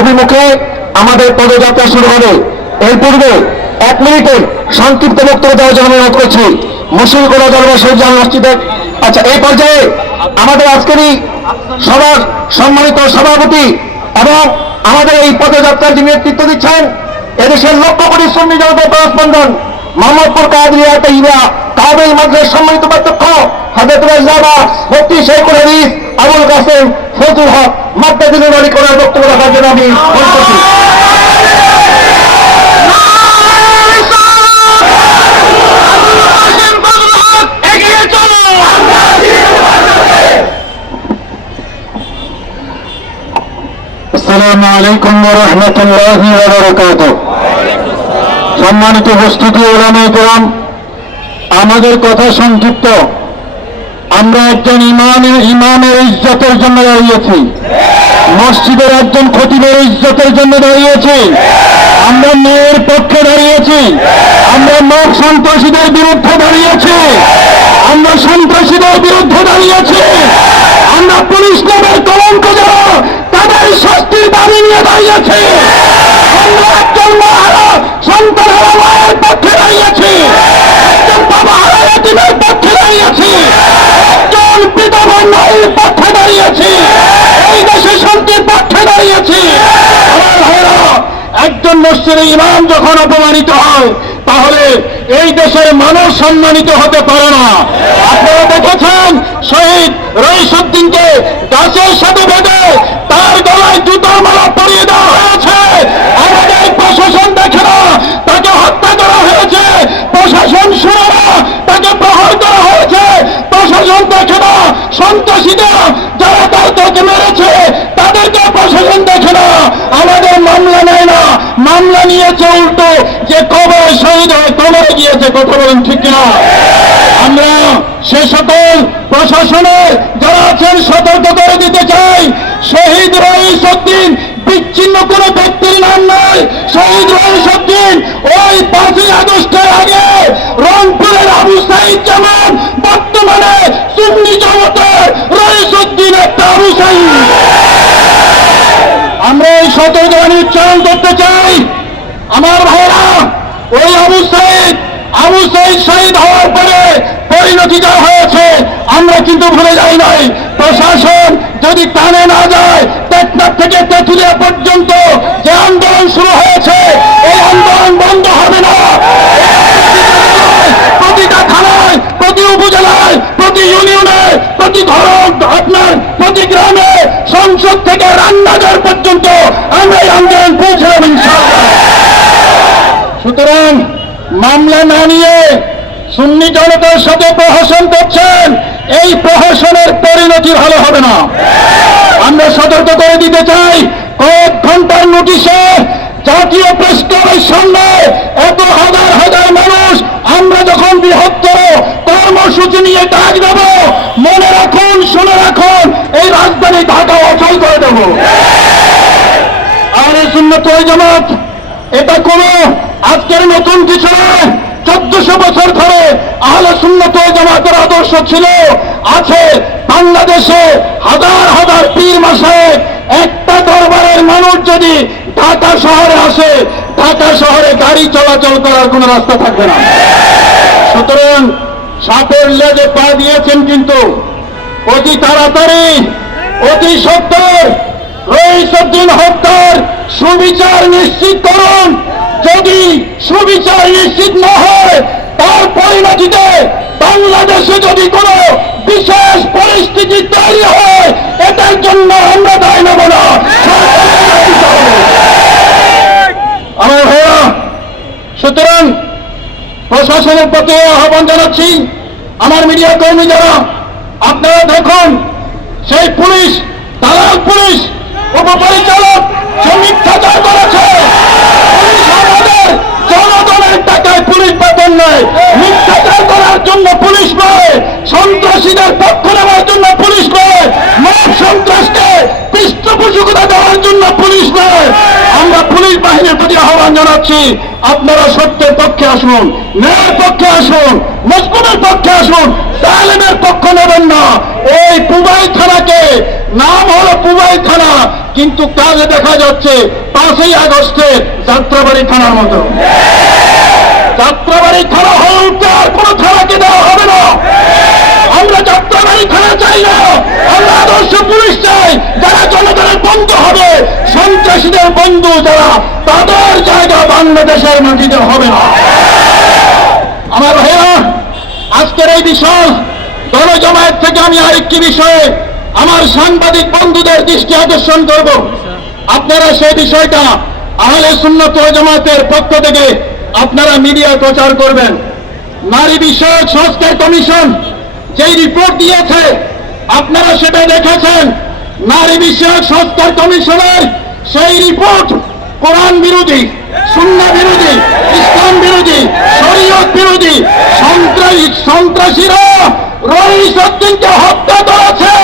অভিমুখে আমাদের পদযাত্রা শুরু হবে। এর পূর্বে 1 মিনিটে সংক্ষিপ্ত বক্তব্য দেওয়ার জন্য অনুরোধ করছি মুশিলগড় দরবার শরীফ জামে মসজিদের। আচ্ছা, এই পর্যায়ে আমাদের আজকেরই সবার সম্মানিত সভাপতি এবং আমাদের এই পদযাত্রার যিনি নেতৃত্ব দিচ্ছেন এদেশের লক্ষ কোটি সুন্নি জনতার প্রাণস্পন্দন মোহাম্মদপুর কাদরিয়া তাইয়্যিবা কামিল মাদ্রাসার সম্মানিত অধ্যক্ষ হযরত রাজ্জাবা মুফতি শেখুল হাদিস আবুল কাসেম ফজলুল হক মাদ্দাদিনুল আলী করার বক্তব্য রাখার জন্য আমি অনুরোধ করছি। আসসালামু আলাইকুম ওয়া রাহমাতুল্লাহি ওয়া বারাকাতুহু। সম্মানিত উপস্থিতি ওলামায়ে কেরাম, আমাদের কথা সংক্ষিপ্ত। আমরা একজন ইমামের ইজ্জতের জন্য দাঁড়িয়েছি, মসজিদের একজন খতিবের ইজ্জতের জন্য দাঁড়িয়েছি, আমরা ন্যায়ের পক্ষে দাঁড়িয়েছি, আমরা মব সন্ত্রাসীদের বিরুদ্ধে দাঁড়িয়েছি, আমরা সন্ত্রাসীদের বিরুদ্ধে দাঁড়িয়েছি, আমরা পুলিশ নামের কলঙ্ক যারা তাদের শাস্তির দাবি নিয়ে দাঁড়িয়েছি, আমরা একজন মহারা সন্তানহারা মায়ের পক্ষে দাঁড়িয়েছি, একজন বাবাহারা এতিমের পক্ষে দাঁড়িয়েছি, একজন বিধবা নারীর পক্ষে দাঁড়িয়েছি, এই দেশে শান্তির পক্ষে দাঁড়িয়েছি। আমার ভাইরা, একজন মসজিদের ইমাম যখন অপমানিত হয় তাহলে এই দেশের মানুষ সম্মানিত হতে পারে না। আপনারা দেখেছেন শহীদ রইসউদ্দিনকে গাছের সাথে বেঁধে তার গলায় জুতার মালা পরিয়ে দেওয়া হয়েছে। আমাদের প্রশাসন দেখে না, তাকে হত্যা করা হয়েছে, প্রশাসন শুনে না, তাকে প্রহার করা হয়েছে, প্রশাসন দেখে না, সন্ত্রাসীরা যারা তাকে মেরেছে তাদেরকে প্রশাসন দেখে না, আমাদের মামলা নেয় না, মামলা নিয়েছে উল্টো যে কবর শহীদ হয়ে কবরে গিয়েছে। কথা বলেন ঠিক কিনা? আমরা সে সকল প্রশাসনের যারা আছেন সতর্ক করে দিতে চাই, শহীদ রইসউদ্দিন বিচ্ছিন্ন কোনো ব্যক্তির নাম নয়। শহীদ রইসউদ্দিন ওই 5ই আগস্টের আগে রংপুরের আবু সাঈদ যেমন বর্তমানে সুন্নি জমাতের রইসউদ্দিন একটা আবু সাঈদ। আমরা এই সতর্কবাণী উচ্চারণ করতে চাই। আমার ভাইরা, ওই আবু সাঈদ শহীদ হওয়ার পরে পরিণতি যা হয়েছে আমরা কিন্তু ভুলে যাই নাই। প্রশাসন যদি টানে না যায়, টেকনাফ থেকে তেঁতুলিয়া পর্যন্ত যে আন্দোলন শুরু হয়েছে এই আন্দোলন বন্ধ হবে না। প্রতিটা থানায়, প্রতি উপজেলায়, প্রতি ইউনিয়নে, প্রতি আপনার প্রতি গ্রামে, সংসদ থেকে রান্নাঘর পর্যন্ত আমরা এই আন্দোলন পৌঁছে দেব ইনশাআল্লাহ। সুতরাং মামলা না নিয়ে সুন্নি জনতার সাথে প্রহসন করছেন, এই প্রহসনের পরিণতি ভালো হবে না। আমরা সতর্ক করে দিতে চাই, কয়েক ঘন্টার নোটিশে জাতীয় প্রেস ক্লাবের সামনে এত হাজার হাজার মানুষ আমরা যখন বৃহত্তর কর্মসূচি নিয়ে ডাক দেব, মনে রাখুন, শুনে রাখুন, এই রাজধানী ঢাকা অচল করে দেব। আহলে সুন্নাত ওয়াল জামাত এটা কোনো আজকের নতুন কিছু নয়। 1400 বছর ধরে আহলে সুন্নাত ওয়াল জামাতের আদর্শ ছিল, আছে। বাংলাদেশে হাজার হাজার পীর মাশায়েখ, একটা দরবারের মানুষ যদি ঢাকা শহরে আসে, ঢাকা শহরে গাড়ি চলাচল করার কোনো রাস্তা থাকবে না। সুতরাং সাপের লেজে পা দিয়েছেন, কিন্তু অতি তাড়াতাড়ি, অতি সত্বর রইসউদ্দিন হত্যার সুবিচার নিশ্চিত করুন। যদি সুবিচার নিশ্চিত না হয়, তার পরিণতিতে বাংলাদেশে যদি কোনো বিশেষ পরিস্থিতি তৈরি হয়, এটার জন্য আমরা দায় নেব না। আমার ভাইয়া, সুতরাং প্রশাসনের প্রতি আহ্বান জানাচ্ছি, আমার মিডিয়া কর্মী যারা, আপনারা দেখুন সেই পুলিশ, দালাল পুলিশ, উপপরিচালক সে মিথ্যাচার করেছে। পুলিশ আমাদের জনগণের টাকায় পুলিশ বেতন নেয়, মিথ্যাচার করার জন্য পুলিশ নয়, সন্ত্রাসীদের পক্ষ নেওয়ার জন্য পুলিশ নয়, মব সন্ত্রাসকে পৃষ্ঠপোষকতা দেওয়ার জন্য পুলিশ নয়। আমরা পুলিশ পুলিশ বাহিনীর প্রতি আহ্বান জানাচ্ছি, আপনারা সত্যের পক্ষে আসুন, ন্যায়ের পক্ষে আসুন, মজলুমের পক্ষে আসুন, জালেমের পক্ষ নেবেন না। এই পুবাইল থানাকে নাম হলো পুবাইল থানা, কিন্তু কাজে দেখা যাচ্ছে 5ই আগস্টে যাত্রাবাড়ি থানার মতো। যাত্রাবাড়ি থানা হয়ে উঠতে আর কোন থানাকে দেওয়া হবে না। আমরা যাত্রাবাড়ি থানা চাই না, আমরা আদর্শ পুলিশ চাই, যারা জনগণের বন্ধু হবে, সন্ত্রাসীদের বন্ধু যারা, তাদের জায়গা বাংলাদেশের মাটিতে হবে না। আমার ভাইরা, আজকের এই বিশাল গণজমায়েত থেকে আমি আরেকটি বিষয়ে আমার সাংবাদিক বন্ধুদের দৃষ্টি আকর্ষণ করব। আপনারা সেই বিষয়টা আহলে সুন্নাত ওয়াল জামাতের পক্ষ থেকে আপনারা মিডিয়ায় প্রচার করবেন। নারী বিষয়ক সংস্কার কমিশন যেই রিপোর্ট দিয়েছে আপনারা সেটা দেখেছেন। নারী বিষয়ক সংস্কার কমিশনের সেই রিপোর্ট কোরআন বিরোধী, সুন্নাহ বিরোধী, ইসলাম বিরোধী, শরীয়ত বিরোধী। সন্ত্রাসীরা রইস উদ্দিনকে হত্যা করেছে।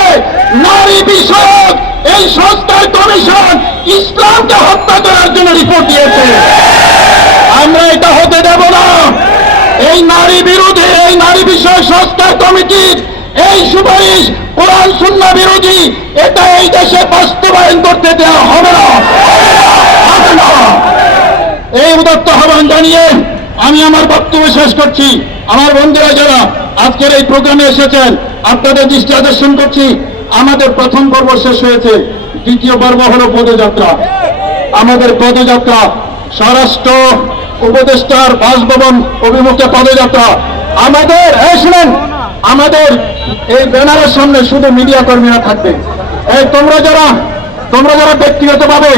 নারী বিষয়ক এই সংস্কার কমিশন ইসলামকে হত্যা করার জন্য রিপোর্ট দিয়েছে। আমরা এটা হতে দেব না। এই নারী বিরোধী, এই নারী বিষয়ক সংস্কার কমিটির এই সুপারিশ কোরআন সুন্নাহ বিরোধী, এটা এই দেশে বাস্তবায়ন করতে দেওয়া হবে না, হবে না। এই উদাত্ত আহ্বান জানিয়ে আমি আমার বক্তব্য শেষ করছি। আমার বন্ধুরা যারা আজকের এই প্রোগ্রামে এসেছেন, আপনাদের দৃষ্টি আকর্ষণ করছি, আমাদের প্রথম পর্ব শেষ হয়েছে, দ্বিতীয় পর্ব হলো পদযাত্রা। আমাদের পদযাত্রা স্বরাষ্ট্র উপদেষ্টার বাসভবন অভিমুখে পদযাত্রা। আমাদের শুনেন, আমাদের এই ব্যানারের সামনে শুধু মিডিয়া কর্মীরা থাকবে। এই তোমরা যারা ব্যক্তিগতভাবে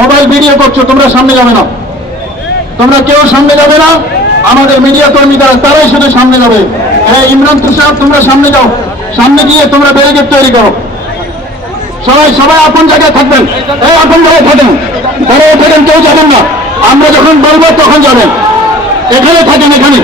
মোবাইল ভিডিও করছো, তোমরা সামনে যাবে না, তোমরা কেউ সামনে যাবে না। আমাদের মিডিয়া কর্মী তারাই শুধু সামনে যাবে। ইমরান তুষার, তোমরা সামনে যাও, সামনে গিয়ে তোমরা ব্যারিকেড তৈরি করো। সবাই আপন জায়গায় থাকবেন, আপন জায়গায় থাকেন, দাঁড়িয়ে থাকেন, কেউ যাবেন না। আমরা যখন বলবো তখন যাবেন। এখানে থাকেন, এখানে